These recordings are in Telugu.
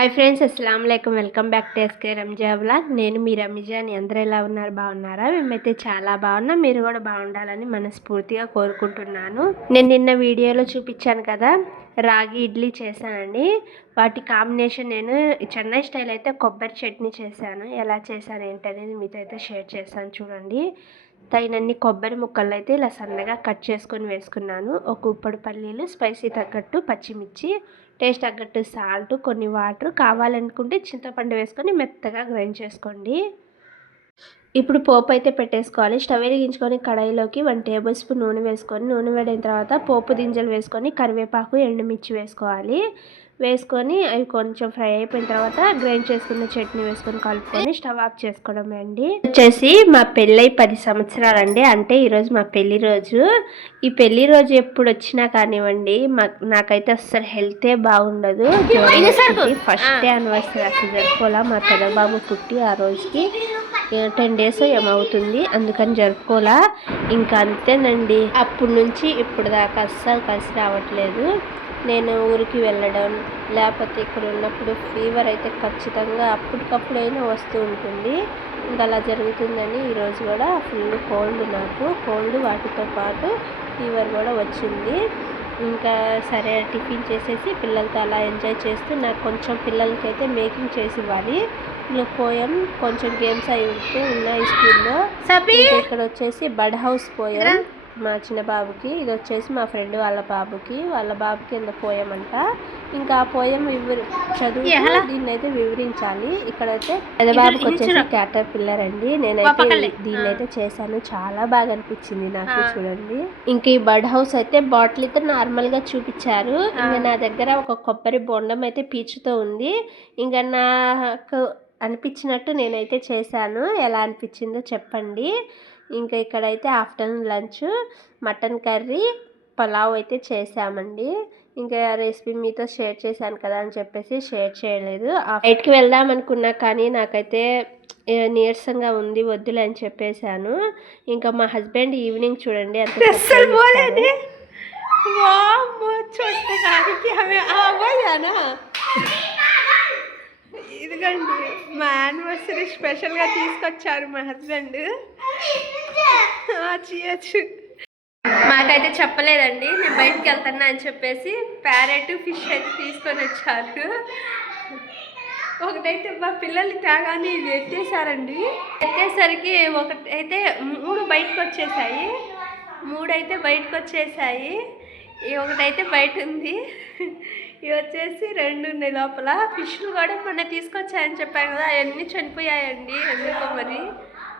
హాయ్ ఫ్రెండ్స్ అస్సలం అయికం వెల్కమ్ బ్యాక్ టు ఎస్కే రంజాబ్లా నేను మీ రమిజాని అందరూ ఎలా ఉన్నారు? బాగున్నారా? మేమైతే చాలా బాగున్నాం. మీరు కూడా బాగుండాలని మనస్ఫూర్తిగా కోరుకుంటున్నాను. నేను నిన్న వీడియోలో చూపించాను కదా రాగి ఇడ్లీ చేశానండి. వాటి కాంబినేషన్ నేను చెన్నై స్టైల్ అయితే కొబ్బరి చట్నీ చేశాను. ఎలా చేశాను ఏంటనేది మీతో అయితే షేర్ చేశాను చూడండి. తగినన్ని కొబ్బరి ముక్కలు అయితే ఇలా సన్నగా కట్ చేసుకొని వేసుకున్నాను. ఒక ఉప్పడు పల్లీలు స్పైసీ తగ్గట్టు పచ్చిమిర్చి టేస్ట్ తగ్గట్టు సాల్ట్ కొన్ని వాటర్ కావాలనుకుంటే చింతపండు వేసుకొని మెత్తగా గ్రైండ్ చేసుకోండి. ఇప్పుడు పోపు అయితే పెట్టేసుకోవాలి. స్టవ్ వెలిగించుకొని కడాయిలోకి వన్ టేబుల్ స్పూన్ నూనె వేసుకొని నూనె వేడిన తర్వాత పోపు గింజలు వేసుకొని కరివేపాకు ఎండుమిర్చి వేసుకోవాలి. వేసుకొని అవి కొంచెం ఫ్రై అయిపోయిన తర్వాత గ్రైండ్ చేసుకున్న చట్నీ వేసుకొని కలుపుకొని స్టవ్ ఆఫ్ చేసుకోవడం అండి. వచ్చేసి మా పెళ్ళై పది సంవత్సరాలండి. అంటే ఈరోజు మా పెళ్ళి రోజు. ఈ పెళ్ళి రోజు ఎప్పుడు వచ్చినా కానివ్వండి మా నాకైతే అస్సలు హెల్తే బాగుండదు. ఫస్ట్ యానివర్సరీ అసలు జరుపుకోవాలా. మా పెద్దబాబు పుట్టి ఆ రోజుకి టెన్ డేస్ ఏమవుతుంది అందుకని జరుపుకోలా. ఇంకా అంతేనండి. అప్పటి నుంచి ఇప్పుడు దాకా అస్సలు కలిసి రావట్లేదు. నేను ఊరికి వెళ్ళడం లేకపోతే ఇక్కడ ఉన్నప్పుడు ఫీవర్ అయితే ఖచ్చితంగా అప్పటికప్పుడైనా వస్తూ ఉంటుంది. ఇంకా అలా జరుగుతుందని ఈరోజు కూడా ఫుల్ కోల్డ్ నాకు. కోల్డ్ వాటితో పాటు ఫీవర్ కూడా వచ్చింది. ఇంకా సరే టిఫిన్ చేసేసి పిల్లలతో అలా ఎంజాయ్ చేస్తూ నాకు కొంచెం పిల్లలకైతే మేకింగ్ చేసి ఇవ్వాలి. ఇలా పోయాం కొంచెం గేమ్స్ అవి ఉంటే ఉన్నాయి స్కూల్లో. ఇక్కడ వచ్చేసి బడ్ హౌస్ పోయాం. మా చిన్న బాబుకి ఇది వచ్చేసి మా ఫ్రెండ్ వాళ్ళ బాబుకి వాళ్ళ బాబుకి ఎంత పోయామంట ఇంకా ఆ పోయం వివరి చదువు దీన్ని అయితే వివరించాలి. ఇక్కడైతే పెద్ద బాబుకి వచ్చేసి క్యాటర్ పిల్లర్ అండి. నేనైతే దీన్ని అయితే చేశాను. చాలా బాగా అనిపించింది నాకు చూడండి. ఇంకా ఈ బర్డ్ హౌస్ అయితే బాటిల్ అయితే నార్మల్గా చూపించారు ఇంకా నా దగ్గర ఒక కొబ్బరి బొండం అయితే పీచుతో ఉంది. ఇంకా నాకు అనిపించినట్టు నేనైతే చేశాను. ఎలా అనిపించిందో చెప్పండి. ఇంకా ఇక్కడైతే afternoon lunch mutton curry pulao అయితే చేసామండి. ఇంకా రెసిపీ మీతో షేర్ చేశాను కదా అని చెప్పేసి షేర్ చేయలేదు. బయటికి వెళ్దాం అనుకున్నా కానీ నాకైతే నీరసంగా ఉంది వద్దులే అని చెప్పేశాను. ఇంకా మా హస్బెండ్ ఈవినింగ్ చూడండి అంత ఇదిగండి మా యానివర్సరీ స్పెషల్గా తీసుకొచ్చారు మా హస్బెండ్. చేయొచ్చు. మాకైతే చెప్పలేదండి. నేను బయటికి వెళ్తున్నా అని చెప్పేసి ప్యారెట్ ఫిష్ అయితే తీసుకొని వచ్చారు. ఒకటైతే మా పిల్లలు తేగానే ఇది ఎత్తేసారండి. ఎత్తేసరికి ఒకటైతే మూడు బయటకు వచ్చేసాయి. మూడైతే బయటకు వచ్చేసాయి. ఒకటైతే బయట ఉంది. ఇవి వచ్చేసి రెండు ఉన్నాయి లోపల. ఫిష్లు కూడా మొన్న తీసుకొచ్చాయని చెప్పాను కదా అవన్నీ చనిపోయాయండి ఎందుకో మరి.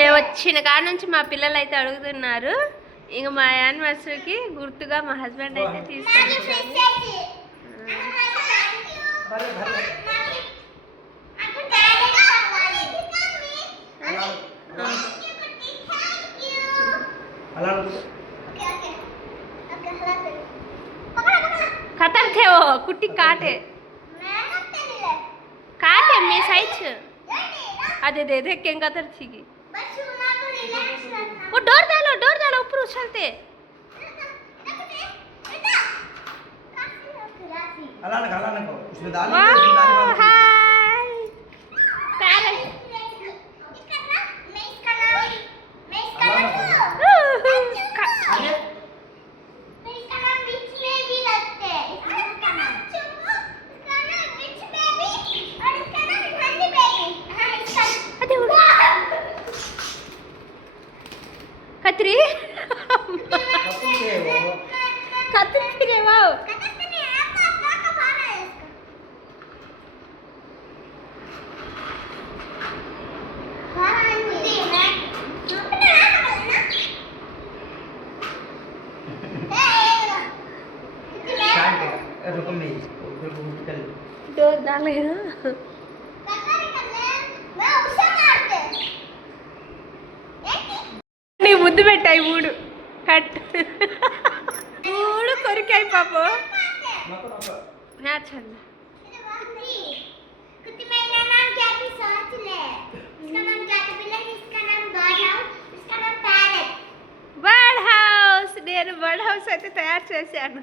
మేము వచ్చిన కాడ నుంచి మా పిల్లలు అయితే అడుగుతున్నారు. ఇంక మా యానివర్సరీకి గుర్తుగా మా హస్బెండ్ అయితే ఖతర్ ఓ కుట్టి కాటే. కాటే మీ సైజ్. అదే అదే కెంగ్ दे कें कतर थी की वो डोर डालो डोर डालो ऊपर उछलते अला ना अला ना उसमें दाल ಜೋರ್ ನಾಲೇನು నీ ముద్దు పెట్టాయి మూడు. కట్. మూడు కొరికాయి పాప. నాచండి బర్డ్ హౌస్. నేను బర్డ్ హౌస్ అయితే తయారు చేశాను.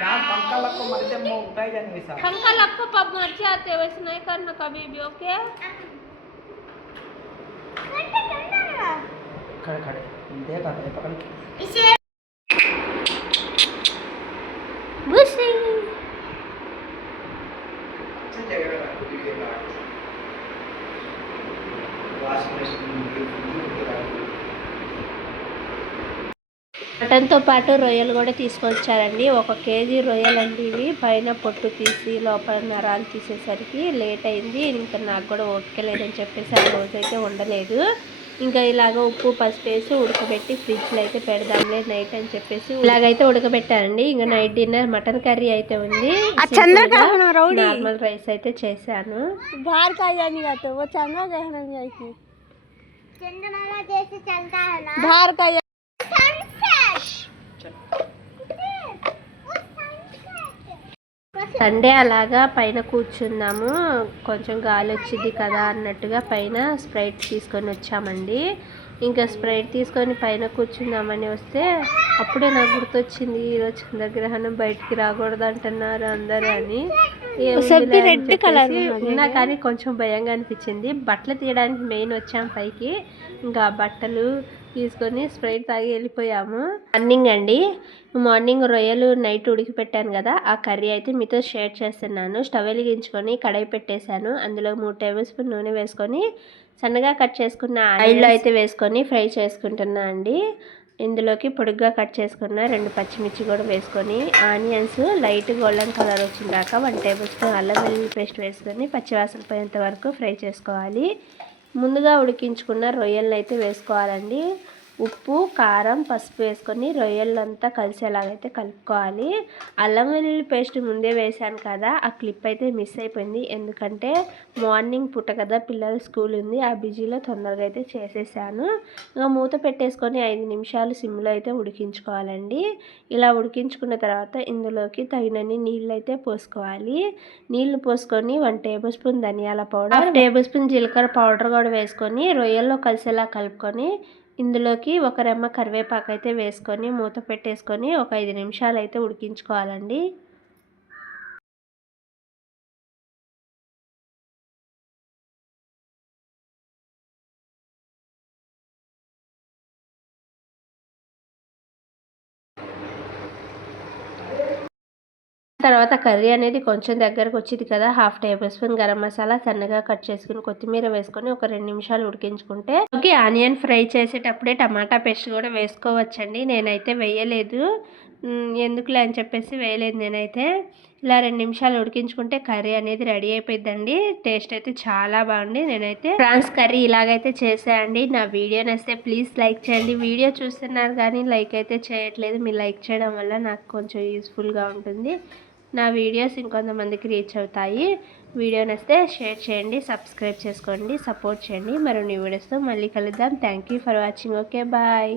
यार पंखा लग को मर दे मैं उठा ही जाने साहब। पंखा लग को पब मर जाते वैसे नहीं करना कभी भी ओके? खड़े खड़े देखा पकड़। మటన్తో పాటు రొయ్యలు కూడా తీసుకొచ్చారండి. ఒక కేజీ రొయ్యలు అండి ఇవి. పైన పొట్టు తీసి లోపల నరాలు తీసేసరికి లేట్ అయింది. ఇంకా నాకు కూడా ఓపిక లేదని చెప్పేసి ఆ రోజైతే ఉండలేదు. ఇంకా ఇలాగ ఉప్పు పసుపు వేసి ఉడకబెట్టి ఫ్రిడ్జ్లో అయితే పెడదాంలే నైట్ అని చెప్పేసి ఇలాగైతే ఉడకబెట్టారండి. ఇంకా నైట్ డిన్నర్ మటన్ కర్రీ అయితే ఉంది. నార్మల్ రైస్ అయితే చేశాను. భారకాయ సండే అలాగా పైన కూర్చున్నాము. కొంచెం గాలి వచ్చింది కదా అన్నట్టుగా పైన స్ప్రైట్ తీసుకొని వచ్చామండి. ఇంకా స్ప్రైట్ తీసుకొని పైన కూర్చుందామని వస్తే అప్పుడే నాకు గుర్తొచ్చింది ఈరోజు చంద్రగ్రహణం బయటికి రాకూడదు అంటున్నారు అందరూ అని. Red colour. ఉన్నా కానీ కొంచెం భయంగా అనిపించింది. బట్టలు తీయడానికి మెయిన్ వచ్చాం పైకి. ఇంకా బట్టలు తీసుకొని స్ప్రైట్ తాగి వెళ్ళిపోయాము. మార్నింగ్ అండి. మార్నింగ్ రొయ్యలు నైట్ ఉడికి పెట్టాను కదా ఆ కర్రీ అయితే మీతో షేర్ చేస్తున్నాను. స్టవ్ వెలిగించుకొని కడాయి పెట్టేశాను. అందులో మూడు టేబుల్ స్పూన్ నూనె వేసుకొని సన్నగా కట్ చేసుకున్న ఆయిల్లో అయితే వేసుకొని ఫ్రై చేసుకుంటున్నా అండి. ఇందులోకి పొడుగ్గా కట్ చేసుకున్న రెండు పచ్చిమిర్చి కూడా వేసుకొని ఆనియన్స్ లైట్ గోల్డెన్ కలర్ వచ్చిన దాకా వన్ టేబుల్ స్పూన్ అల్లం వెల్లుల్లి పేస్ట్ వేసుకొని పచ్చివాసన పోయేంత వరకు ఫ్రై చేసుకోవాలి. ముందుగా ఉడికించుకున్న రొయ్యలను అయితే వేసుకోవాలండి. ఉప్పు కారం పసుపు వేసుకొని రొయ్యలంతా కలిసేలాగైతే కలుపుకోవాలి. అల్లం వెల్లుల్లి పేస్ట్ ముందే వేశాను కదా ఆ క్లిప్ అయితే మిస్ అయిపోయింది. ఎందుకంటే మార్నింగ్ పుట్ట కదా పిల్లల స్కూల్ ఉంది ఆ బిజీలో తొందరగా అయితే చేసేసాను. ఇంకా మూత పెట్టేసుకొని ఐదు నిమిషాలు సిమ్లో అయితే ఉడికించుకోవాలండి. ఇలా ఉడికించుకున్న తర్వాత ఇందులోకి తగినన్ని నీళ్ళు అయితే పోసుకోవాలి. నీళ్ళు పోసుకొని వన్ టేబుల్ స్పూన్ ధనియాల పౌడర్ టేబుల్ స్పూన్ జీలకర్ర పౌడర్ కూడా వేసుకొని రొయ్యల్లో కలిసేలా కలుపుకొని ఇందులోకి ఒక రెమ్మ కరివేపాకు అయితే వేసుకొని మూత పెట్టేసుకొని ఒక ఐదు నిమిషాలు అయితే ఉడికించుకోవాలండి. తర్వాత కర్రీ అనేది కొంచెం దగ్గరకు వచ్చింది కదా half tablespoon garam masala సన్నగా కట్ చేసుకుని కొత్తిమీర వేసుకొని ఒక రెండు నిమిషాలు ఉడికించుకుంటే ఓకే ఆనియన్ ఫ్రై చేసేటప్పుడే టమాటా పేస్ట్ కూడా వేసుకోవచ్చండి. నేనైతే వేయలేదు. ఎందుకులే అని చెప్పేసి వేయలేదు నేనైతే. ఇలా రెండు నిమిషాలు ఉడికించుకుంటే కర్రీ అనేది రెడీ అయిపోయిందండి టేస్ట్ అయితే చాలా బాగుంది. నేనైతే ఫ్రాన్స్ కర్రీ ఇలాగైతే చేసాయండి నా వీడియో నచ్చితే ప్లీజ్ లైక్ చేయండి. వీడియో చూస్తున్నారు కానీ లైక్ అయితే చేయట్లేదు. మీరు లైక్ చేయడం వల్ల నాకు కొంచెం యూస్ఫుల్గా ఉంటుంది. నా వీడియోస్ ఇంకొంతమందికి రీచ్ అవుతాయి. వీడియో నచ్చితే షేర్ చేయండి సబ్స్క్రైబ్ చేసుకోండి సపోర్ట్ చేయండి. మరిన్ని వీడియోస్తో మళ్ళీ కలుద్దాం. Thank you for watching. Okay bye.